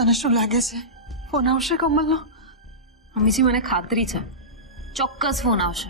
તને શું લાગે છે ફોન આવશે કમલનો? મમ્મીજી મને ખાતરી છે ચોક્કસ ફોન આવશે.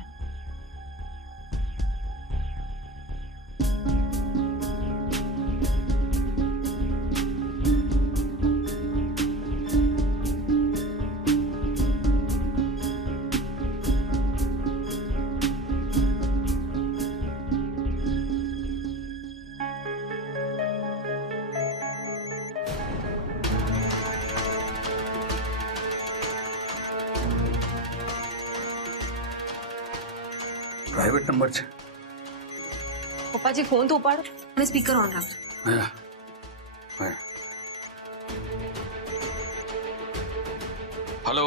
प्राइवेट नंबर છે. પપ્પાજી ફોન તો ઉપાડો અને સ્પીકર ઓન રાખજો. हेलो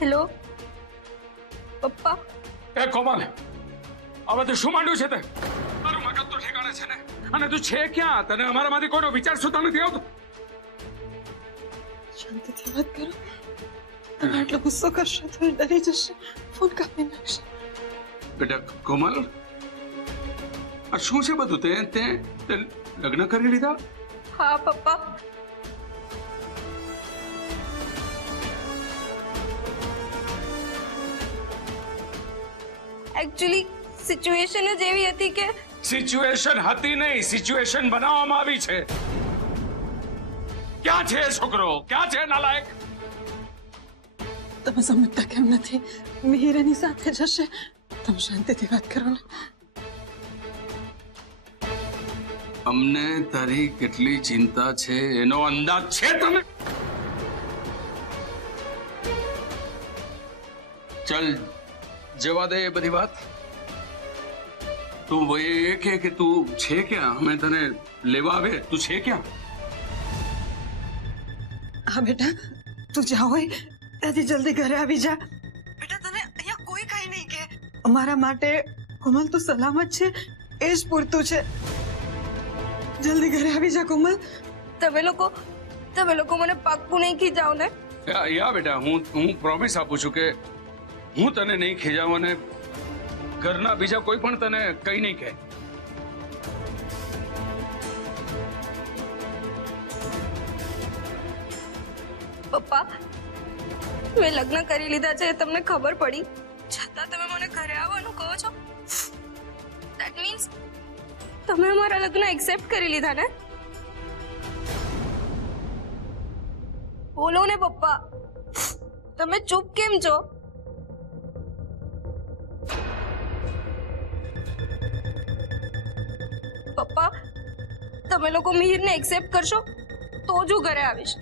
હેલો પપ્પા. એ કોમલ, હવે તું શું માંડ્યું છે? તે તારું મગજ તો ઠેકાણે છે ને? અને તું છે ક્યાં? તને અમારામાંથી કોઈનો વિચાર સુતા નથી આવતો? શાંતિથી વાત કરો. તમે આટલો ગુસ્સો કરશો તો એ ડરી જશે, ફોન કાપી નાખશે. બેટા કોમલ, આ શું છે બધું? તે લગ્ન કરી લીધા? હા પપ્પા. एक्चुअली सिचुएशन જ એવી હતી કે સિચ્યુએશન હતી નહીં, સિચ્યુએશન બનાવવામાં આવી છે. ક્યાં છે છોકરો? ક્યાં છે નાલાયક? તમે સમજતા કેમ નથી? મિહિર એની સાથે જશે. તમે શાંતિથી વાત કરો ને. અમને તારી કેટલી ચિંતા છે એનો અંદાજ છે તમે? ચલ જવા દે એ બધી વાત. તું એ કે તું છે ક્યાં? અમે તને લેવા આવે. તું છે ક્યાં? હા બેટા, તું જ્યાં હોય ત્યાંથી જલ્દી ઘરે આવી જા. બેટા તને અહીંયા કોઈ કઈ નહીં કે. અમારા માટે કોમલ તું સલામત છે એ જ પૂરતું છે. જલ્દી ઘરે આવી જા કોમલ. તમે લોકો મને પાક્કું નહીં ખીજાવ ને? યા બેટા, હું પ્રોમિસ આપું છું કે હું તને નહીં ખીજાવું અને ઘરના બીજા કોઈ પણ તને કઈ નહીં કહે. પપ્પા મેં લગ્ન કરી લીધા છે તમને ખબર પડી છતાં તમે મને ઘરે આવવાનું કહો છો? ધેટ મીન્સ તમે અમારા લગ્ન એક્સેપ્ટ કરી લીધા ને? બોલો ને પપ્પા, તમે ચૂપ કેમ છો? પપ્પા તમે લોકો મિહિરને એક્સેપ્ટ કરશો તો જ હું ઘરે આવીશ.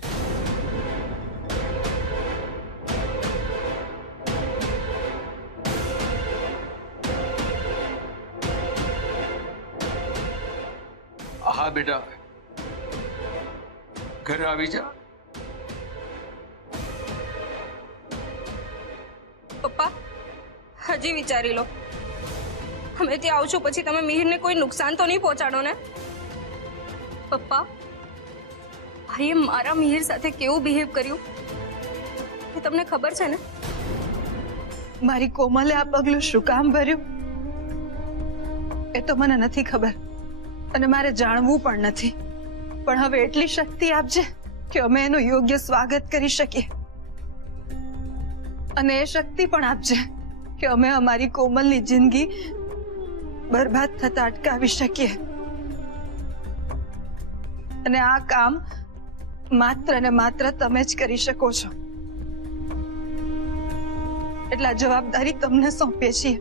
હા બેટા, ઘરે આવી જા. પપ્પા હજી વિચારી લો. અમે ત્યાં આવશું પછી તમે મિહિરને કોઈ નુકસાન તો નહીં પહોંચાડો ને? પપ્પા ભાઈએ મારા મિહિર સાથે કેવું બિહેવ કર્યું એ તમને ખબર છે ને? મારી કોમલે આ પગલું શું કામ ભર્યું એ તો મને નથી ખબર અને મારે જાણવું પણ નથી. પણ હવે એટલી શક્તિ આપજે કે અમે એનું યોગ્ય સ્વાગત કરી શકીએ અને એ શક્તિ પણ આપજે કે અમે અમારી કોમલની જિંદગી બરબાદ થતા અટકાવી શકીએ. અને આ કામ માત્ર ને માત્ર તમે જ કરી શકો છો. એટલે આ જવાબદારી તમને સોંપીએ છીએ.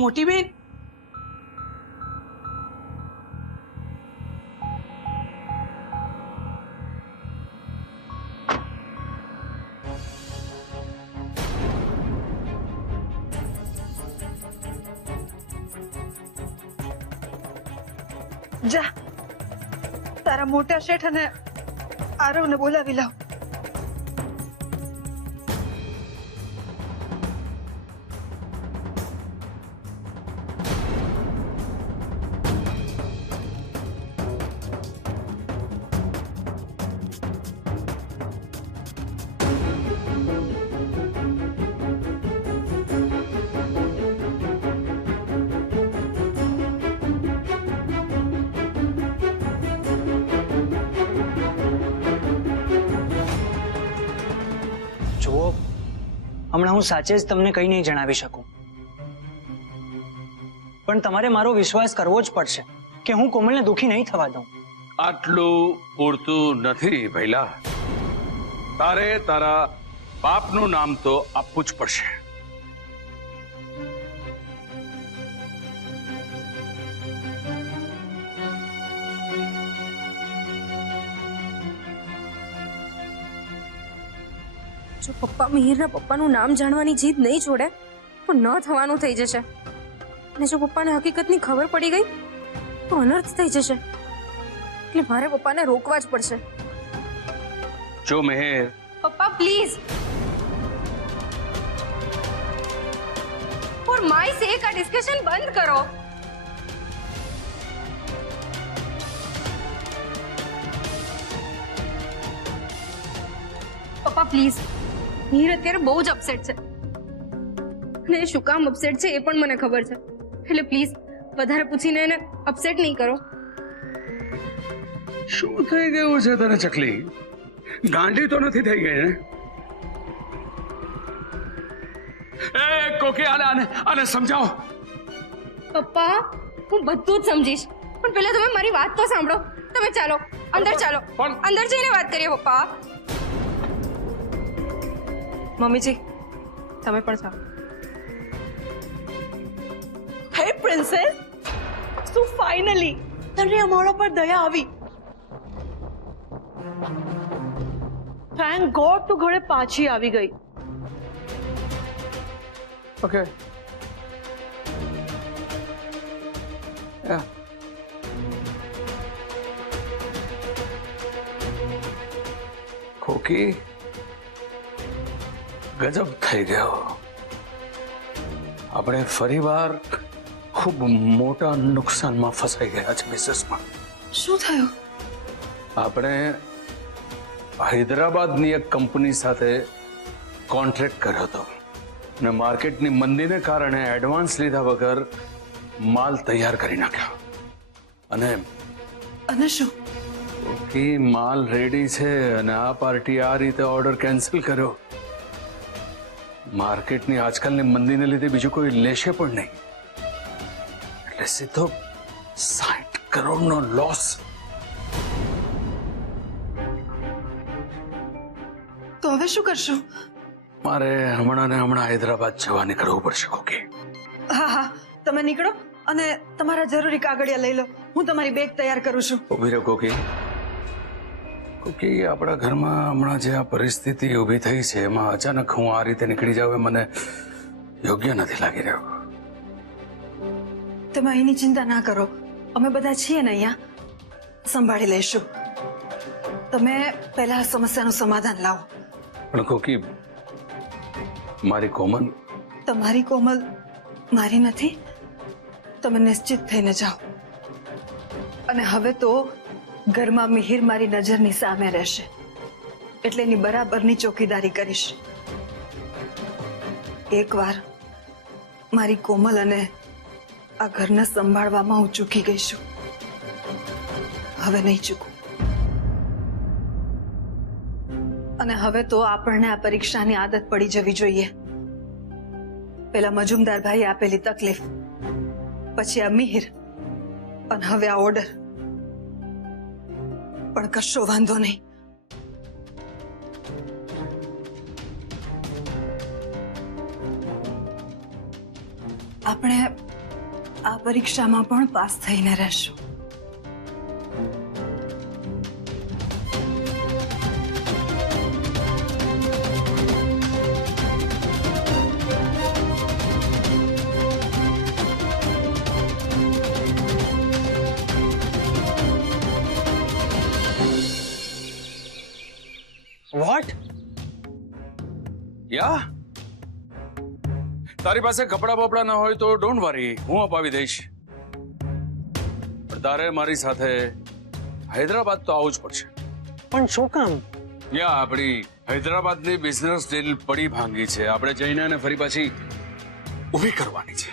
મોટી બેન, જા તારા મોટા શેઠ અને આરવને બોલાવી લાવ. હમણાં હું સાચે જ તમને કંઈ નહીં જણાવી શકું, પણ તમારે મારો વિશ્વાસ કરવો જ પડશે કે હું કોમલને દુખી નહીં થવા દઉં. આટલું પૂરતું નથી ભૈલા. તારે તારા બાપનું નામ તો આપવું જ પડશે. જો પપ્પા મિહિરના પપ્પાનું નામ જાણવાની જીદ નહીં છોડે તો ન થવાનું થઈ જશે, અને જો પપ્પાને હકીકતની ખબર પડી ગઈ તો અનર્થ થઈ જશે. એટલે મારે પપ્પાને રોકવા જ પડશે. જો મેહર, પપ્પા પ્લીઝ, ફોર માય સેક આ ડિસ્કશન બંધ કરો. પપ્પા પ્લીઝ, મિહિર અત્યારે બહુ જ અપસેટ છે, અને એ શું કામ અપસેટ છે એ પણ મને ખબર છે. એટલે પ્લીઝ વધારે પૂછીને એને અપસેટ નહીં કરો. શું થઈ ગયું છે તને ચકલી? ગાંડી તો નથી થઈ ગઈ ને? એ કોકી, આને સમજાવો. પપ્પા હું બધું જ સમજીશ, પણ પહેલા તમે મારી વાત તો સાંભળો. તમે ચાલો અંદર, ચાલો અંદર જઈને વાત કરીએ. પપ્પા મમ્મીજી તમે પણ જાઓ. હે પ્રિન્સેસ, તું ફાઇનલી, તને અમારા પર દયા આવી. થેન્ક ગોડ તું ઘરે પાછી આવી ગઈ. ઓકે, કોકી ગજબ થઈ ગયો. આપણે ફરીવાર ખૂબ મોટા નુકસાનમાં ફસાઈ ગયા છે બિઝનેસમાં. શું થયું? આપણે હૈદરાબાદની એક કંપની સાથે કોન્ટ્રાક્ટ કર્યો હતો અને માર્કેટની મંદીને કારણે એડવાન્સ લીધા વગર માલ તૈયાર કરી નાખ્યો. અને શું? ઓકે, માલ રેડી છે અને આ પાર્ટી આ રીતે ઓર્ડર કેન્સલ કર્યો. માર્કેટની આજકાલની મંદીને લીધે બીજું કોઈ લેશે પણ નહીં, એટલે સીધો 60 કરોડનો લોસ. તો હવે શું કરશું? મારે હમણાં હૈદરાબાદ જવા નીકળવું પડશે કોકી. હા હા, તમે નીકળો અને તમારા જરૂરી કાગળિયા લઈ લો. હું તમારી બેગ તૈયાર કરું છું. ઉભી રહો કોકી. કોકી, આપણા ઘરમાં હમણાં જે આ પરિસ્થિતિ ઊભી થઈ છે એમાં અચાનક હું આ રીતે નીકળી જાઉં એ મને યોગ્ય નથી લાગી રહ્યો. તમે અહીંની ચિંતા ના કરો, અમે બધા છીએ ને અહીંયા, સંભાળી લઈશું. તમે પહેલા આ સમસ્યાનું સમાધાન લાવો. પણ કોકી, મારી કોમલ. તમારી કોમલ મારી નથી. તમે નિશ્ચિત થઈને જાઓ. અને હવે તો ઘરમાં મિહિર મારી નજરની સામે રહેશે, એટલે એની બરાબરની ચોકીદારી કરીશ. એકવાર મારી કોમલ અને આ ઘરને સંભાળવામાં હું ચૂકી ગઈ છું, હવે નહીં ચૂકું. અને હવે તો આપણને આ પરીક્ષાની આદત પડી જવી જોઈએ. પેલા મજુમદાર ભાઈ આપેલી તકલીફ, પછી આ મિહિર, અને હવે આ ઓર્ડર. પણ કશો વાંધો નહીં. આપણે આ પરીક્ષામાં પણ પાસ થઈને રહેશું. વોટ? યા, તારી પાસે કપડા બપડા ના હોય તો ડોન્ટ વરી, હું અપાવી દઈશ. પણ તારે મારી સાથે હૈદરાબાદ તો આવવું જ પડશે. પણ શું કામ? યા, આપણી હૈદરાબાદની બિઝનેસ ડીલ પડી ભાંગી છે. આપણે જઈને ફરી પાછી ઊભી કરવાની છે.